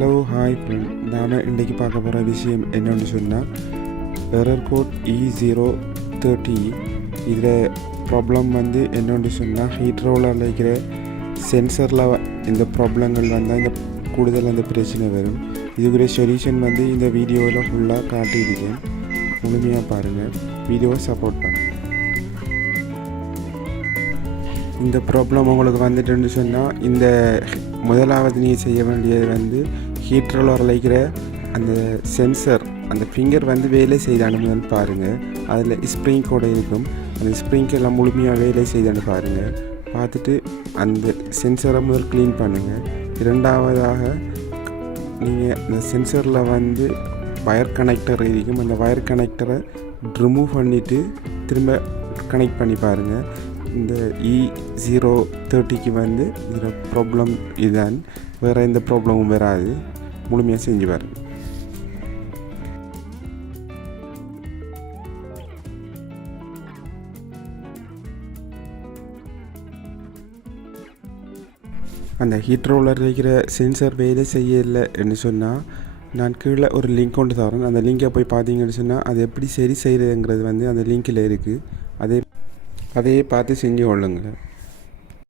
Hello hi friend, நாம் இன்றைக்கி பார்க்க போகிற விஷயம் என்னென்னு சொன்னால் எரர் கோட் E030. இதில் ப்ராப்ளம் என்னென்னு சொன்னால் ஹீட் ரோலரில் இருக்கிற சென்சரில் இந்த ப்ராப்ளங்கள் வந்தால் இந்த கூடுதல் அந்த பிரச்சனை வரும். இதுக்குரிய சொல்யூஷன் இந்த வீடியோவில் ஃபுல்லாக காட்டியிருக்கேன். முழுமையாக பாருங்கள், வீடியோவை சப்போர்ட் பண்ணுங்கள். இந்த ப்ராப்ளம் உங்களுக்கு வந்துட்டுன்னு சொன்னால் இந்த முதலாவது நீங்கள் செய்ய வேண்டியது ஹீட் ரோலரில் இருக்கிற அந்த சென்சர், அந்த ஃபிங்கர் வேலை செய்தான்னு பாருங்கள். அதில் ஸ்ப்ரிங் கூட இருக்கும். அந்த ஸ்ப்ரிங்க் எல்லாம் முழுமையாக வேலை செய்தான்னு பாருங்கள். பார்த்துட்டு அந்த சென்சரை முதல் க்ளீன் பண்ணுங்கள். இரண்டாவதாக நீங்கள் அந்த சென்சரில் வயர் கனெக்டர் இருக்கும். அந்த வயர் கனெக்டரை ரிமூவ் பண்ணிவிட்டு திரும்ப கனெக்ட் பண்ணி பாருங்கள். இந்த E030க்கு இதில் ப்ராப்ளம் இதுதான், வேறு எந்த ப்ராப்ளமும் வராது. முழுமையாக செஞ்சு பாருங்கள். அந்த ஹீட் ரோலர் இருக்கிற சென்சர் வேலை செய்யலைன்னு சொன்னால் நான் கீழே ஒரு லிங்க் கொண்டு தரேன். அந்த லிங்கை போய் பார்த்தீங்கன்னு சொன்னால் அது எப்படி சரி செய்கிறதுங்கிறது அந்த லிங்கில் இருக்குது. அதே பார்த்து செஞ்சு கொள்ளுங்கள்.